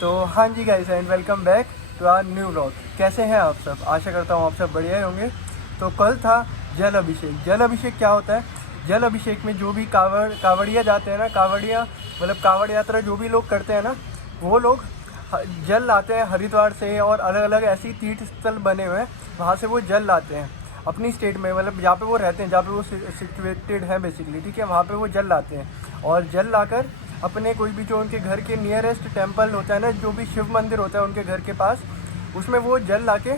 तो हाँ जी guys and welcome back to our new vlog. कैसे हैं आप सब? आशा करता हूँ आप सब बढ़िया ही होंगे। तो कल था जल अभिषेक। जल अभिषेक क्या होता है? जल अभिषेक में जो भी कावड़िया जाते हैं ना, कावड़िया मतलब कावड़ यात्रा जो भी लोग करते हैं ना, वो लोग जल लाते हैं हरिद्वार से, और अलग अलग ऐसी तीर्थ स्थल बने हुए हैं, वहाँ से वो जल लाते हैं अपनी स्टेट में, मतलब जहाँ पे वो रहते हैं, जहाँ पे वो सिचुएटेड है बेसिकली, ठीक है, वहाँ पे वो जल लाते हैं। और जल लाकर अपने कोई भी जो उनके घर के नियरेस्ट टेम्पल होता है ना, जो भी शिव मंदिर होता है उनके घर के पास, उसमें वो जल ला के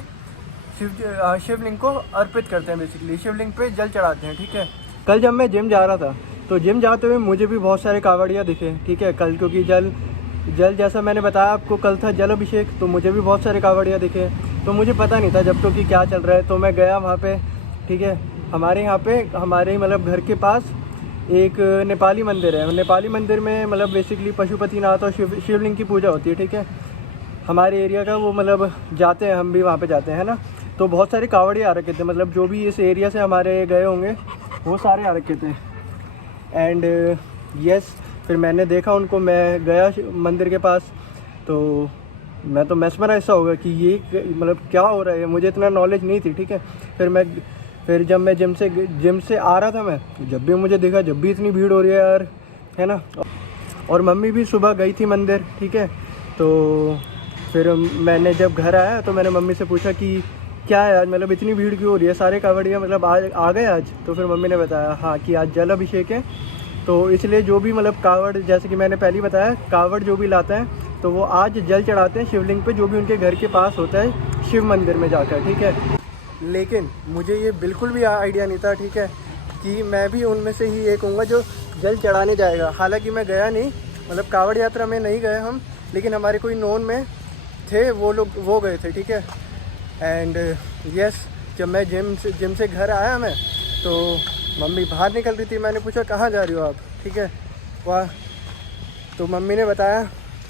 शिवलिंग को अर्पित करते हैं, बेसिकली शिवलिंग पे जल चढ़ाते हैं, ठीक है। कल जब मैं जिम जा रहा था तो जिम जाते हुए मुझे भी बहुत सारे कावड़िया दिखे, ठीक है, कल, क्योंकि जल जैसा मैंने बताया आपको, कल था जल अभिषेक, तो मुझे भी बहुत सारे कावड़िया दिखे। तो मुझे पता नहीं था जब तो कि क्या चल रहा है, तो मैं गया वहाँ पे, ठीक है। हमारे यहाँ पे हमारे मतलब घर के पास एक नेपाली मंदिर है। नेपाली मंदिर में मतलब बेसिकली पशुपतिनाथ और शिवलिंग की पूजा होती है, ठीक है। हमारे एरिया का वो मतलब जाते हैं, हम भी वहाँ पे जाते हैं ना। तो बहुत सारे कावड़िए आ रखे थे, मतलब जो भी इस एरिया से हमारे गए होंगे वो सारे आ रखे थे। एंड यस, फिर मैंने देखा उनको, मैं गया मंदिर के पास, तो मैं तो मैस्मराइज सा हो गया कि ये मतलब क्या हो रहा है, मुझे इतना नॉलेज नहीं थी, ठीक है। फिर जब मैं जिम से आ रहा था, मैं जब भी मुझे देखा, जब भी इतनी भीड़ हो रही है यार, है ना। और मम्मी भी सुबह गई थी मंदिर, ठीक है। तो फिर मैंने जब घर आया तो मैंने मम्मी से पूछा कि क्या है आज, मतलब इतनी भीड़ क्यों हो रही है, सारे कावड़िया मतलब आज आ गए आज? तो फिर मम्मी ने बताया हाँ कि आज जल अभिषेक है, तो इसलिए जो भी मतलब कावड़, जैसे कि मैंने पहले ही बताया, कावड़ जो भी लाते हैं तो वो आज जल चढ़ाते हैं शिवलिंग पे, जो भी उनके घर के पास होता है शिव मंदिर में जाकर, ठीक है। लेकिन मुझे ये बिल्कुल भी आइडिया नहीं था, ठीक है, कि मैं भी उनमें से ही एक हूँगा जो जल चढ़ाने जाएगा। हालांकि मैं गया नहीं, मतलब कावड़ यात्रा में नहीं गए हम, लेकिन हमारे कोई नोन में थे, वो लोग वो गए थे, ठीक है। एंड यस, जब मैं जिम से घर आया मैं, तो मम्मी बाहर निकल रही थी। मैंने पूछा कहाँ जा रही हो आप, ठीक है, वाह। तो मम्मी ने बताया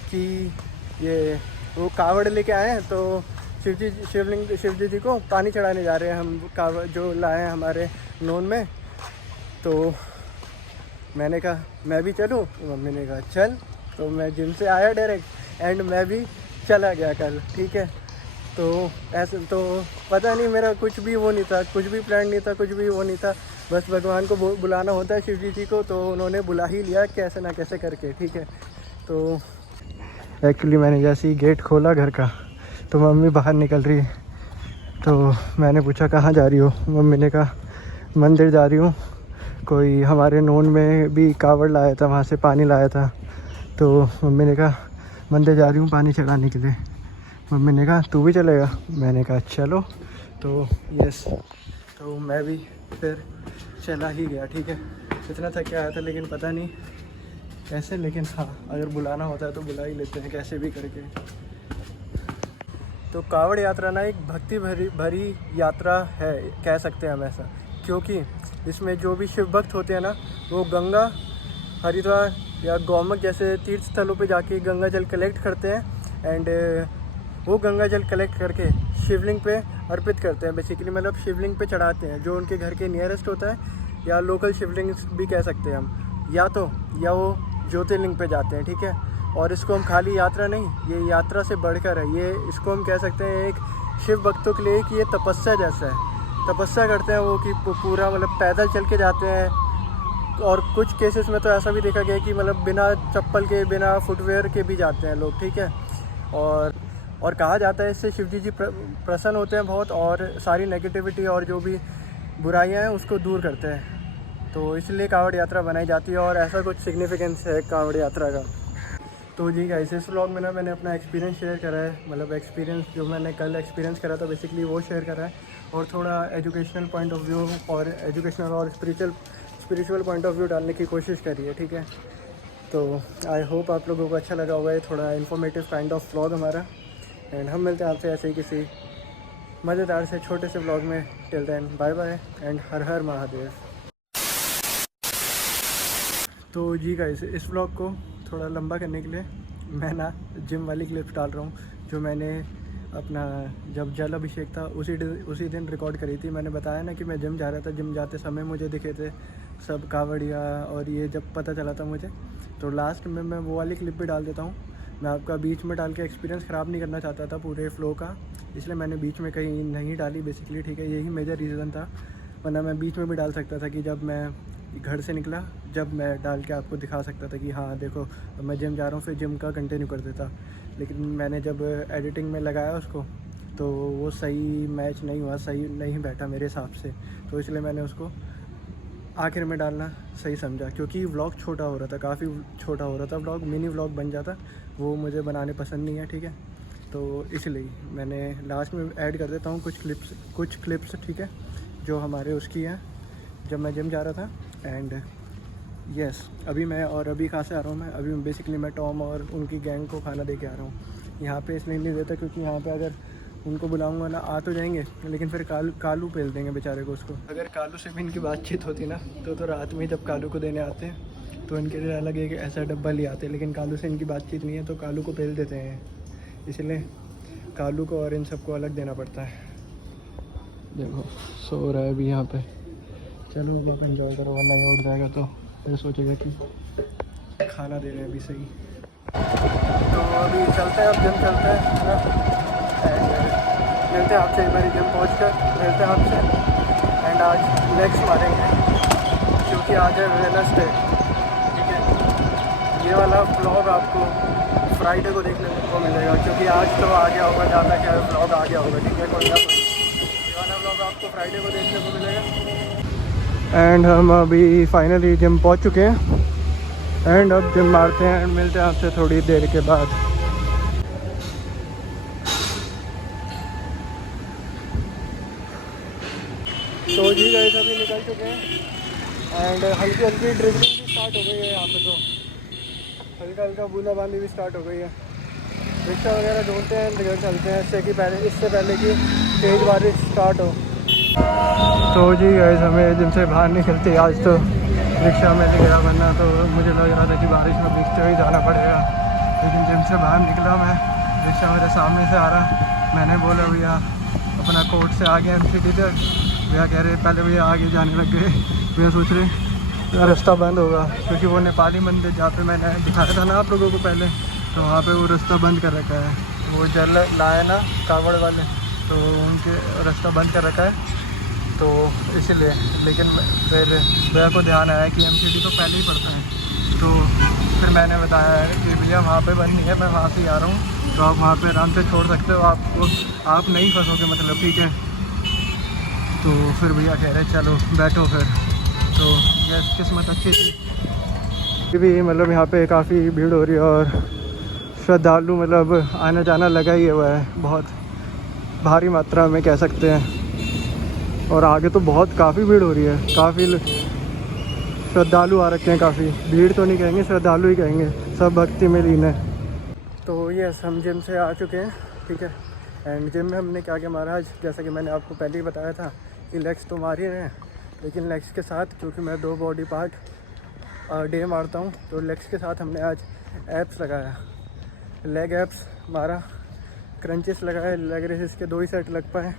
कि ये वो कावड़ लेके आए हैं, तो शिव जी को पानी चढ़ाने जा रहे हैं हम, कावड़ जो लाए हैं हमारे नोन में। तो मैंने कहा मैं भी चलूँ? मम्मी ने कहा चल। तो मैं जिम से आया डायरेक्ट, एंड मैं भी चला गया कल, ठीक है। तो ऐसे तो पता नहीं, मेरा कुछ भी वो नहीं था, कुछ भी प्लान नहीं था, कुछ भी वो नहीं था, बस भगवान को बुलाना होता है, शिव जी को, तो उन्होंने बुला ही लिया कैसे ना कैसे करके, ठीक है। तो एक्चुअली मैंने जैसे ही गेट खोला घर का, तो मम्मी बाहर निकल रही है। तो मैंने पूछा कहाँ जा रही हो? मम्मी ने कहा मंदिर जा रही हूँ, कोई हमारे नोन में भी कावड़ लाया था, वहाँ से पानी लाया था। तो मम्मी ने कहा मंदिर जा रही हूँ पानी चढ़ाने के लिए। मम्मी ने कहा तू भी चलेगा? मैंने कहा चलो। तो यस, तो मैं भी फिर चला ही गया, ठीक है। इतना थक के आया था, लेकिन पता नहीं कैसे, लेकिन हाँ, अगर बुलाना होता है तो बुला ही लेते हैं कैसे भी करके। तो कावड़ यात्रा ना एक भक्ति भरी यात्रा है, कह सकते हैं हम ऐसा, क्योंकि इसमें जो भी शिव भक्त होते हैं ना, वो गंगा, हरिद्वार या गौमुख जैसे तीर्थ स्थलों पे जाके गंगा जल कलेक्ट करते हैं। एंड वो गंगा जल कलेक्ट करके शिवलिंग पे अर्पित करते हैं, बेसिकली मतलब शिवलिंग पे चढ़ाते हैं, जो उनके घर के नियरेस्ट होता है, या लोकल शिवलिंग भी कह सकते हैं हम, या वो ज्योतिर्लिंग पे जाते हैं, ठीक है। और इसको हम खाली यात्रा नहीं, ये यात्रा से बढ़कर है, ये इसको हम कह सकते हैं एक शिव भक्तों के लिए कि ये तपस्या जैसा है। तपस्या करते हैं वो कि पूरा मतलब पैदल चल के जाते हैं, और कुछ केसेस में तो ऐसा भी देखा गया कि मतलब बिना चप्पल के, बिना फुटवेयर के भी जाते हैं लोग, ठीक है। और कहा जाता है इससे शिवजी जी प्रसन्न होते हैं बहुत, और सारी नेगेटिविटी और जो भी बुराइयां हैं उसको दूर करते हैं। तो इसलिए कावड़ यात्रा बनाई जाती है, और ऐसा कुछ सिग्निफिकेंस है कावड़ यात्रा का। तो जी गाइस, इस व्लॉग में ना मैंने अपना एक्सपीरियंस शेयर करा है, मतलब एक्सपीरियंस जो मैंने कल एक्सपीरियंस करा था बेसिकली वो शेयर करा है, और थोड़ा एजुकेशनल पॉइंट ऑफ व्यू और एजुकेशनल और स्पिरिचुअल पॉइंट ऑफ व्यू डालने की कोशिश करी है, ठीक है। तो आई होप आप लोगों को अच्छा लगा होगा, ये थोड़ा इन्फॉर्मेटिव काइंड ऑफ व्लॉग हमारा। एंड हम मिलते हैं आपसे ऐसे ही किसी मज़ेदार से छोटे से व्लॉग में। Till then bye bye and Har Har Mahadev. तो जी गाइस, इस व्लॉग को थोड़ा लंबा करने के लिए मैं ना जिम वाली क्लिप्स डाल रहा हूँ, जो मैंने अपना जब जल अभिषेक था उसी दिन रिकॉर्ड करी थी। मैंने बताया ना कि मैं जिम जा रहा था, जिम जाते समय मुझे दिखे थे सब कावड़िया, और ये जब पता चला था मुझे, तो लास्ट में मैं वो वाली क्लिप भी डाल देता हूँ मैं आपका बीच में डाल के एक्सपीरियंस ख़राब नहीं करना चाहता था पूरे फ़्लो का, इसलिए मैंने बीच में कहीं नहीं डाली बेसिकली, ठीक है। यही मेजर रीज़न था, वरना मैं बीच में भी डाल सकता था कि जब मैं घर से निकला जब मैं डाल के आपको दिखा सकता था कि हाँ देखो मैं जिम जा रहा हूँ, फिर जिम का कंटिन्यू कर देता। लेकिन मैंने जब एडिटिंग में लगाया उसको तो वो सही मैच नहीं हुआ, सही नहीं बैठा मेरे हिसाब से, तो इसलिए मैंने उसको आखिर में डालना सही समझा। क्योंकि व्लॉग छोटा हो रहा था, काफ़ी छोटा हो रहा था व्लॉग, मिनी व्लॉग बन जाता, वो मुझे बनाने पसंद नहीं है, ठीक है। तो इसलिए मैंने लास्ट में ऐड कर देता हूँ कुछ क्लिप्स, ठीक है, जो हमारे उसकी हैं जब मैं जिम जा रहा था। एंड यस, अभी कहाँ से आ रहा हूँ मैं, अभी बेसिकली मैं टॉम और उनकी गैंग को खाना दे के आ रहा हूँ। यहाँ पे इसलिए नहीं देता क्योंकि यहाँ पे अगर उनको बुलाऊंगा ना आ तो जाएंगे, लेकिन फिर कालू पेल देंगे बेचारे को उसको। अगर कालू से भी इनकी बातचीत होती ना तो रात में जब कालू को देने आते हैं तो इनके लिए अलग एक ऐसा डब्बा ले आते हैं, लेकिन कालू से इनकी बातचीत नहीं है तो कालू को पेल देते हैं, इसलिए कालू को और इन सबको अलग देना पड़ता है। देखो सो रहा है अभी यहाँ पे, चलो अब आप एंजॉय करो, वरना ये उठ जाएगा तो फिर सोचेगा कि खाना दे रहे हैं अभी सही। तो अभी चलते हैं, अब जिम चलते हैं एंड मिलते हैं आपसे एक बार जिम पहुँच कर, मिलते हैं आपसे। एंड आज लेग्स मारेंगे क्योंकि आज है वेडनेसडे, ठीक है। ये वाला व्लॉग आपको फ्राइडे को देखने को मिलेगा क्योंकि आज तो आ गया होगा, ज़्यादा क्या व्लॉग आ गया होगा, ठीक है। कोई ना कोई ये वाला व्लॉग आपको फ्राइडे को देखने को मिलेगा। एंड हम अभी फाइनली जिम पहुंच चुके हैं एंड अब जिम मारते हैं एंड मिलते हैं आपसे थोड़ी देर के बाद। तो जी गाइस अभी निकल चुके हैं एंड हल्की हल्की ड्रिजलिंग भी स्टार्ट हो गई है यहाँ पे, तो हल्का हल्का बूंदाबांदी भी स्टार्ट हो गई है। रिक्शा वगैरह ढूंढते हैं, घर चलते हैं इससे पहले कि तेज़ बारिश स्टार्ट हो। तो जी गाइस हमें जिम से बाहर निकलते आज तो रिक्शा में ले गया, वरना तो मुझे लग रहा था कि बारिश में भीगते हुए जाना पड़ेगा, लेकिन जिम से बाहर निकला मैं, रिक्शा मेरे सामने से आ रहा। मैंने बोला भैया अपना कोर्ट से आगे MCD तक, भैया कह रहे पहले भैया आगे जाने लग गए, भैया सोच रहे रास्ता बंद होगा क्योंकि वो नेपाली मंदिर जहाँ पे मैंने दिखाया था ना आप लोगों को पहले, तो वहाँ पे वो रास्ता बंद कर रखा है, वो जल लाए ना कावड़ वाले, तो उनके रास्ता बंद कर रखा है, तो इसीलिए। लेकिन फिर भैया को ध्यान आया कि MCD तो पहले ही पड़ता है, तो फिर मैंने बताया कि भैया वहाँ पे बंद नहीं है, मैं वहाँ से ही आ रहा हूँ, तो आप वहाँ पे आराम से छोड़ सकते हो, आप नहीं फंसोगे मतलब, ठीक है। तो फिर भैया कह रहे चलो बैठो फिर, तो यस किस्मत अच्छी थी भी, मतलब यहाँ पे काफ़ी भीड़ हो रही है और श्रद्धालु मतलब आना जाना लगा ही हुआ है, बहुत भारी मात्रा में कह सकते हैं। और आगे तो काफ़ी भीड़ हो रही है, काफ़ी श्रद्धालु आ रखे हैं, काफ़ी भीड़ तो नहीं कहेंगे, श्रद्धालु ही कहेंगे, सब भक्ति में लीन है। तो यस हम जिम से आ चुके हैं, ठीक है। एंड जिम में हमने क्या क्या मारा आज, जैसा कि मैंने आपको पहले ही बताया था कि लेग्स तो मार ही रहे हैं, लेकिन लेग्स के साथ क्योंकि मैं 2 बॉडी पार्ट डे मारता हूँ, तो लेग्स के साथ हमने आज एप्स लगाया, लेग एप्स मारा, क्रंचेस लगाए, लेग रेसेस के 2 ही सेट लग पाए,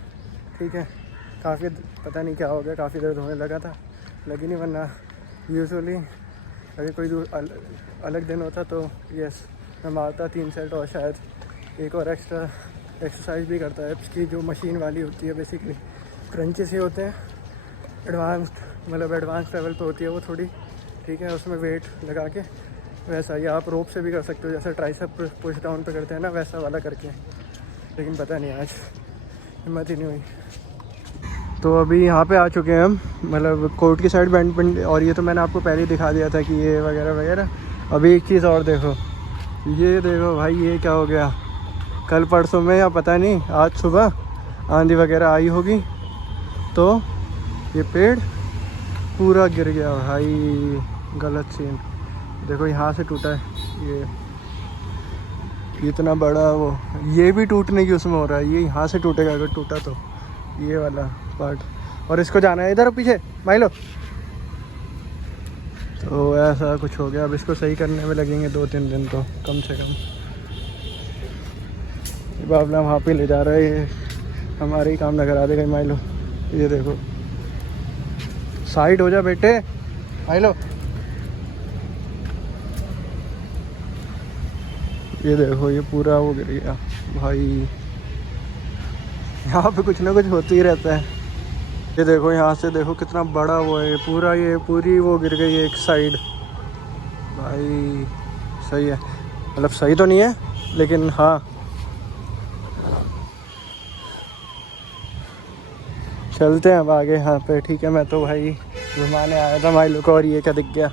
ठीक है। काफ़ी पता नहीं क्या हो गया, काफ़ी दर्द होने लगा था, लगी नहीं, वरना यूजुअली अगर कोई अलग दिन होता तो यस मैं मारता 3 सेट और शायद एक और एक्स्ट्रा एक्सरसाइज भी करता है एप्स की, जो मशीन वाली होती है। बेसिकली क्रंचेस ही होते हैं, एडवांस लेवल पे होती है वो थोड़ी, ठीक है। उसमें वेट लगा के वैसा ही आप रोप से भी कर सकते हो, जैसे ट्राइसेप पुश डाउन पे करते हैं ना, वैसा वाला करके, लेकिन पता नहीं आज हिम्मत ही नहीं हुई। तो अभी यहाँ पे आ चुके हैं हम, मतलब कोर्ट की साइड बैंड, और ये तो मैंने आपको पहले ही दिखा दिया था कि ये वगैरह वगैरह। अभी एक चीज़ और देखो, ये देखो भाई, ये क्या हो गया, कल परसों में या पता नहीं आज सुबह आंधी वगैरह आई होगी तो ये पेड़ पूरा गिर गया भाई, गलत सीन। देखो यहाँ से टूटा है, ये इतना बड़ा, वो ये भी टूटने की उसमें हो रहा है, ये यहाँ से टूटेगा अगर टूटा तो, ये वाला पार्ट। और इसको जाना है इधर पीछे माइलो, तो ऐसा कुछ हो गया। अब इसको सही करने में लगेंगे 2-3 दिन तो कम से कम। बाबला वहाँ पे ले जा रहे हैं, हमारे ही काम न करा देगा माइलो। ये देखो, साइड हो जा बेटे माइलो। ये देखो ये पूरा वो गिर गया भाई। यहाँ पे कुछ ना कुछ होते ही रहता है। ये देखो यहाँ से देखो कितना बड़ा वो है पूरा, ये पूरी वो गिर गई है एक साइड भाई। सही है, मतलब सही तो नहीं है लेकिन हाँ चलते हैं अब आगे यहाँ पे। ठीक है, मैं तो भाई घुमाने आया था माइलो को और ये क्या दिख गया।